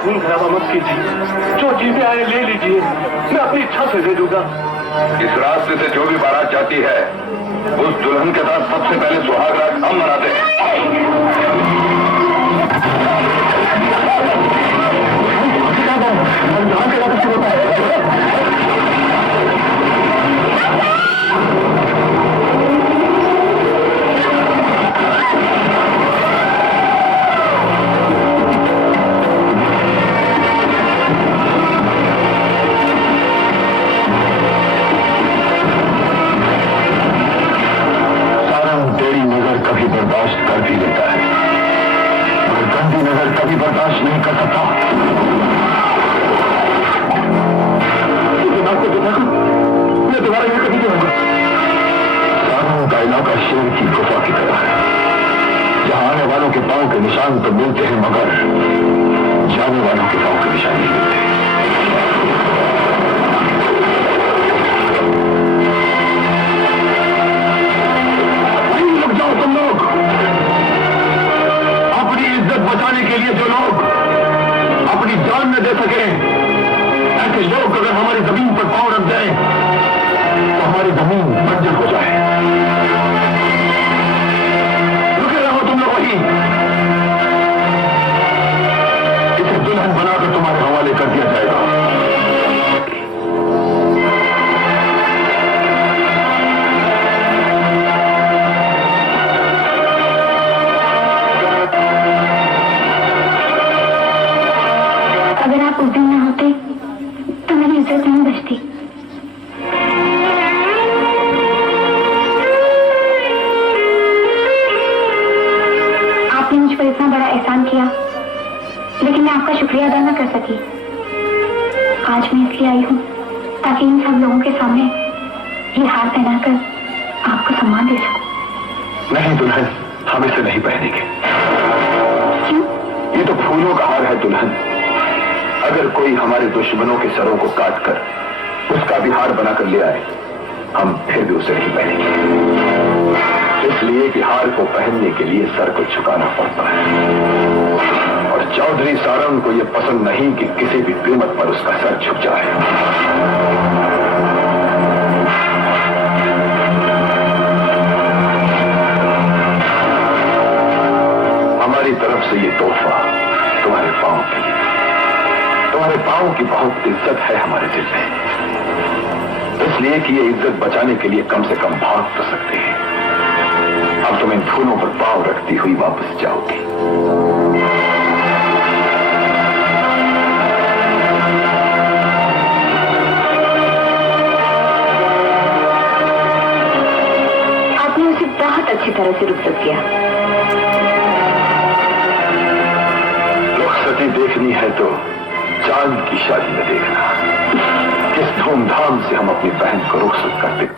खून खराबा मत कीजिए। जो चीजें आए ले लीजिए, मैं अपनी इच्छा से दे दूंगा। इस रास्ते से जो भी बारात जाती है, उस दुल्हन के साथ सबसे पहले सुहाग रात हम मनाते हैं। कभी बर्दाश्त कर भी लेता है, मगर गंदी नजर कभी बर्दाश्त नहीं कर सकता। मैं दोबारा यह कभी नहीं होगा। सारों का इलाका शेर की गुफा की तरह है, जहां आने वालों के पांव के निशान तो मिलते हैं, मगर जाने वालों के पांव के निशान नहीं मिलते। तुम लोग अपनी इज्जत बचाने के लिए जो लोग अपनी जान न दे सके, ऐसे लोग अगर हमारी जमीन पर पांव रख जाए तो हमारी जमीन बंजर हो जाए। रुके रहो तुम लोग वहीं, इसे दुल्हन बनाकर तुम्हारे हवाले कर दिया जाएगा। अगर आप उस दिन न होते तो मेरी इज्जत नहीं बचती। आपने मुझ पर इतना बड़ा एहसान किया, लेकिन मैं आपका शुक्रिया अदा न कर सकी। आज मैं इसलिए आई हूँ ताकि इन सब लोगों के सामने ये हार पहनाकर आपको सम्मान दे सकूं। नहीं दुल्हन, हम इसे नहीं पहनेंगे। क्यों? ये तो फूलों का हार है दुल्हन। अगर कोई हमारे दुश्मनों के सरों को काटकर उसका भी हार बनाकर ले आए, हम फिर भी उसे नहीं पहनेंगे, इसलिए कि हार को पहनने के लिए सर को झुकाना पड़ता है। और चौधरी सारंग को यह पसंद नहीं कि किसी भी कीमत पर उसका सर झुक जाए। हमारी तरफ से ये तोहफा तुम्हारे पांव के लिए। तुम्हारे पांव की बहुत इज्जत है हमारे दिल में, इसलिए कि ये इज्जत बचाने के लिए कम से कम भाग तो सकते हैं। अब तुम इन फूलों पर पांव रखती हुई वापस जाओगी। आपने उसे बहुत अच्छी तरह से रुखसत किया। रुखसती देखनी है तो चांद की शादी में देखना, किस धूमधाम से हम अपनी बहन को रुखसत करते।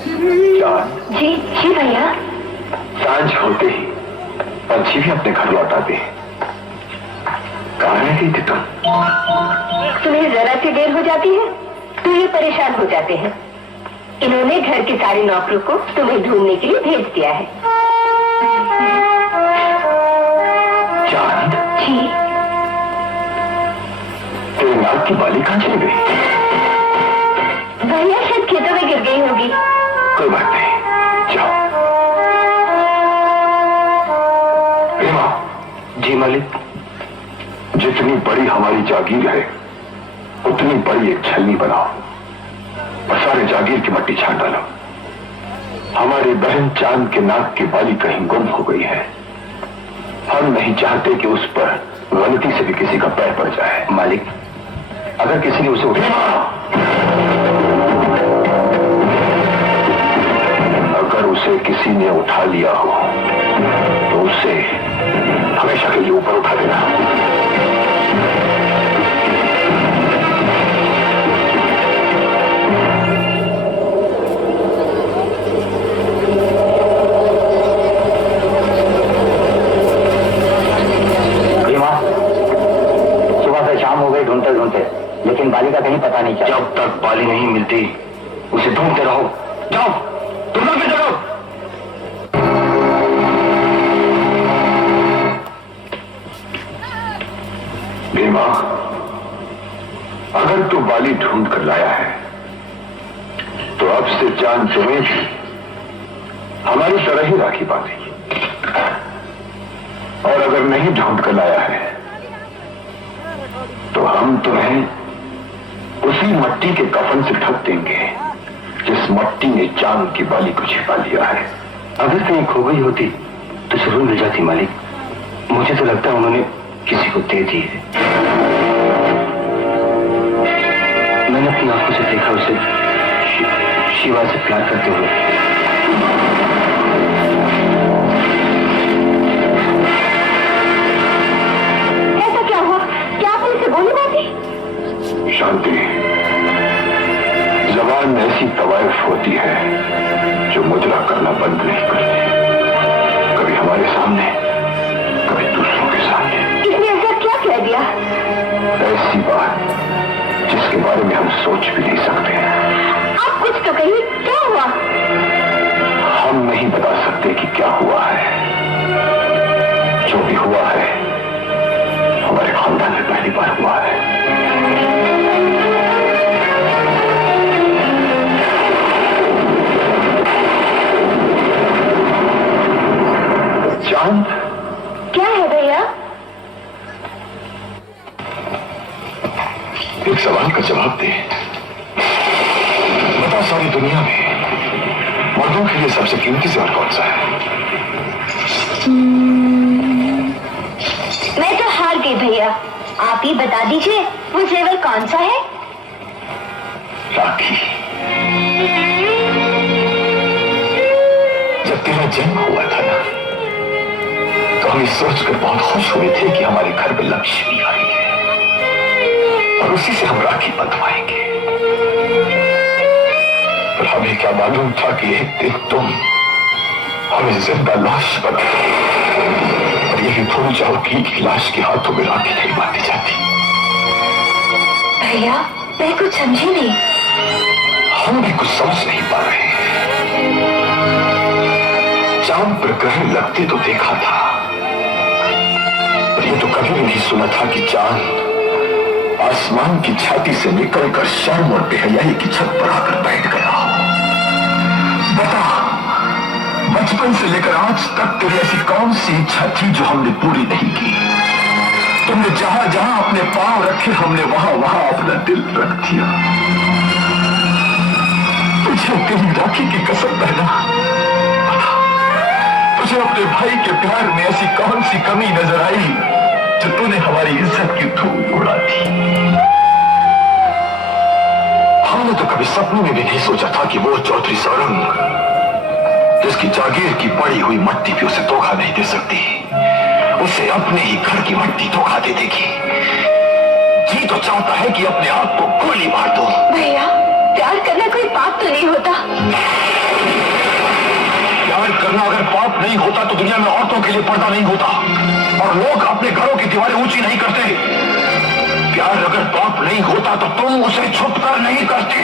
चांद, जी जी भैया। सांझ होते ही पंछी भी अपने घर लौट आते हैं। कहाँ रह गई थी तुम? तुम्हें जरा सी देर हो जाती है तो ये परेशान हो जाते हैं। इन्होंने घर के सारे नौकरों को तुम्हें ढूंढने के लिए भेज दिया है। चांद, जी। तेरे नाक की बाली कहाँ चली गई? भैया शायद खेतों में गिर गई होगी। कोई बात नहीं, जाओ। रीमा। जी मालिक। जितनी बड़ी हमारी जागीर है उतनी बड़ी एक छलनी बनाओ और सारे जागीर की मट्टी छान डालो। हमारी बहन चांद के नाक की बाली कहीं गुम हो गई है। हम नहीं चाहते कि उस पर गलती से भी किसी का पैर पड़ जाए। मालिक, अगर किसी ने उसे अगर उसे किसी ने उठा लिया हो तो उसे हमेशा के लिए ऊपर उठा देना। ढूंढते ढूंढते लेकिन बाली का कहीं पता नहीं चला। जब तक बाली नहीं मिलती उसे ढूंढते रहो। जाओ, तुम लोग भी चलो। भीमा, अगर तू बाली ढूंढ कर लाया है तो अब से जान तुम्हें भी हमारी तरह ही राखी बांधेगी, और अगर नहीं ढूंढ कर लाया है तो हम तुम्हें उसी मट्टी के कफन से ढक देंगे जिस मट्टी ने चांद की बाली को छिपा लिया है। अगर कहीं खो गई होती तो जरूर मिल जाती मालिक। मुझे तो लगता है उन्होंने किसी को दे दी है। मैंने अपनी आंखों से देखा उसे शिवा से प्यार करते हुए। ऐसा क्या हुआ? क्या आपने उसे गोली मारी? शांति, जबान ऐसी तवायफ होती है जो मुजरा करना बंद नहीं करती, कभी हमारे सामने कभी दूसरों के सामने। इसने ऐसा क्या कह दिया? ऐसी बात जिसके बारे में हम सोच भी नहीं सकते। आप कुछ तो कहिए, क्या हुआ? हम नहीं बता सकते कि क्या हुआ है। जो भी हुआ है हमारे खानदान में पहली बार हुआ है। चांद, क्या है भैया? एक सवाल का जवाब दे। बता, सारी दुनिया में मर्दों के लिए सबसे कीमती जेवर कौन सा है? मैं तो हार गई भैया, आप ही बता दीजिए वो जेवर कौन सा है? राखी। जब तेरा जन्म हुआ था ना, तो हम इस सोचकर बहुत खुश हुए थे कि हमारे घर में लक्ष्मी आई है और उसी से हम राखी बंधवाएंगे। पर हमें क्या मालूम था कि एक दिन तुम हमें जिंदा लाश बना और ये भी भूल जाओ कि लाश के हाथों में राखी नहीं बांधी जाती। भैया, मैं कुछ समझी नहीं। हम भी कुछ समझ नहीं पा रहे। चांद पर ग्रहण लगते तो देखा था, पर ये तो कभी भी नहीं सुना था कि चांद आसमान की छाती से निकलकर शर्म और बेहयाई की छत पर आकर बैठ गया हो। बता, बचपन से लेकर आज तक तेरी ऐसी कौन सी इच्छा थी जो हमने पूरी नहीं की? तुमने जहां जहां अपने पांव रखे हमने वहां वहां अपना दिल रख दिया। तुझे तेरी राखी की कसम पहना, तुझे अपने भाई के प्यार में ऐसी कौन सी कमी नजर आई जो तूने हमारी इज्जत की धूल उड़ा दी? हमने तो कभी सपने में भी नहीं सोचा था कि वो चौधरी सौरंग, जिसकी जागीर की पड़ी हुई मट्टी भी उसे धोखा नहीं दे सकती, उसे अपने ही घर की मट्टी धोखा दे देगी। जी तो चाहता है कि अपने आप को गोली मार दो। भैया, प्यार करना कोई पाप तो नहीं होता। करना अगर पाप नहीं होता तो दुनिया में औरतों के लिए पर्दा नहीं होता और लोग अपने घरों की दीवारें ऊंची नहीं करते। प्यार अगर पाप नहीं होता तो तुम उसे छुप कर नहीं करती।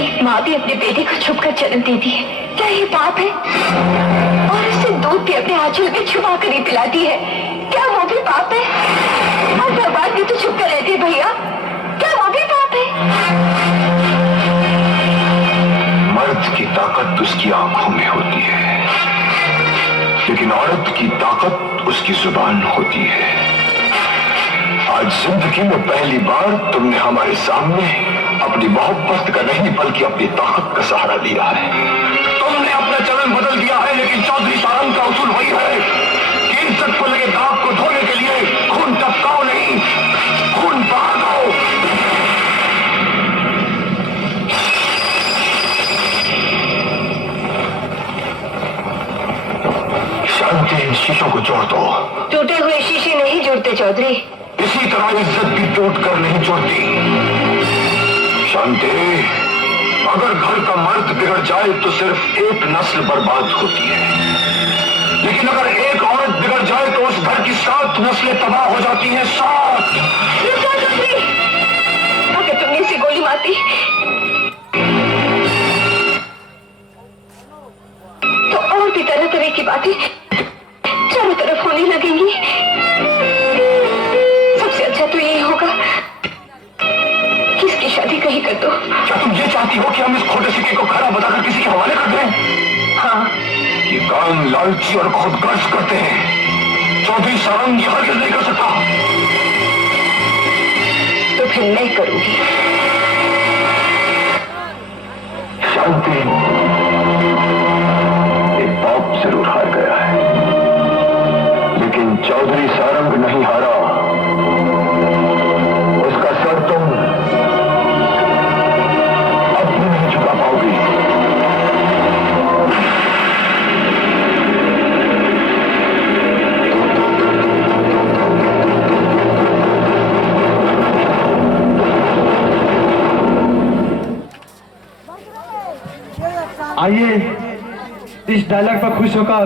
एक माँ भी अपने बेटे को छुप कर जन्म देती है, क्या ये पाप है? और उसे दूध भी अपने आंचल में छुपा कर ही पिलाती है, क्या वो भी पाप है? और भगवान भी तो छुप कर रहती है भैया, क्या वो भी पाप है? मर्द की ताकत उसकी आंखों में होती है, लेकिन औरत की ताकत उसकी जुबान होती है। आज जिंदगी में पहली बार तुमने हमारे सामने अपनी मोहब्बत का नहीं बल्कि अपनी ताकत का सहारा लिया है। तुमने अपना चलन बदल दिया है, लेकिन चौधरी सारंग का उसूल वही है कि इज्जत को लगे दाग को धोने के लिए खून टपकाओ नहीं, खून बहा दो। शांति, इन शीशों को जोड़ दो। टूटे हुए शीशे नहीं जुड़ते चौधरी। इसी तरह इज्जत भी टूट कर नहीं जुड़ती। शांति, अगर घर का मर्द बिगड़ जाए तो सिर्फ एक नस्ल बर्बाद होती है, लेकिन अगर एक औरत बिगड़ जाए तो उस घर की 7 नस्लें तबाह हो जाती हैं। 7। अगर तुमने इसे गोली मारती तो और भी तरह तरह की बातें चारों तरफ होने लगेंगी। सबसे अच्छा तो यही होगा कि इसकी शादी कहीं कर दो। क्या तुम ये चाहती हो कि हम इस खोटे सिक्के को खरा बताकर किसी के हवाले कर दें? हाँ, ये काम लालची और खुदगर्ज करते हैं। चौधरी सारंग ये हरगिज़ नहीं कर सकता। तो फिर मैं करूंगी। शांति, एक पाप जरूर हार गया है, लेकिन चौधरी सारंग नहीं हारा। उसका सर तुम अब भी नहीं झुका पाओगी। आइए इस डायलॉग पर खुश होकर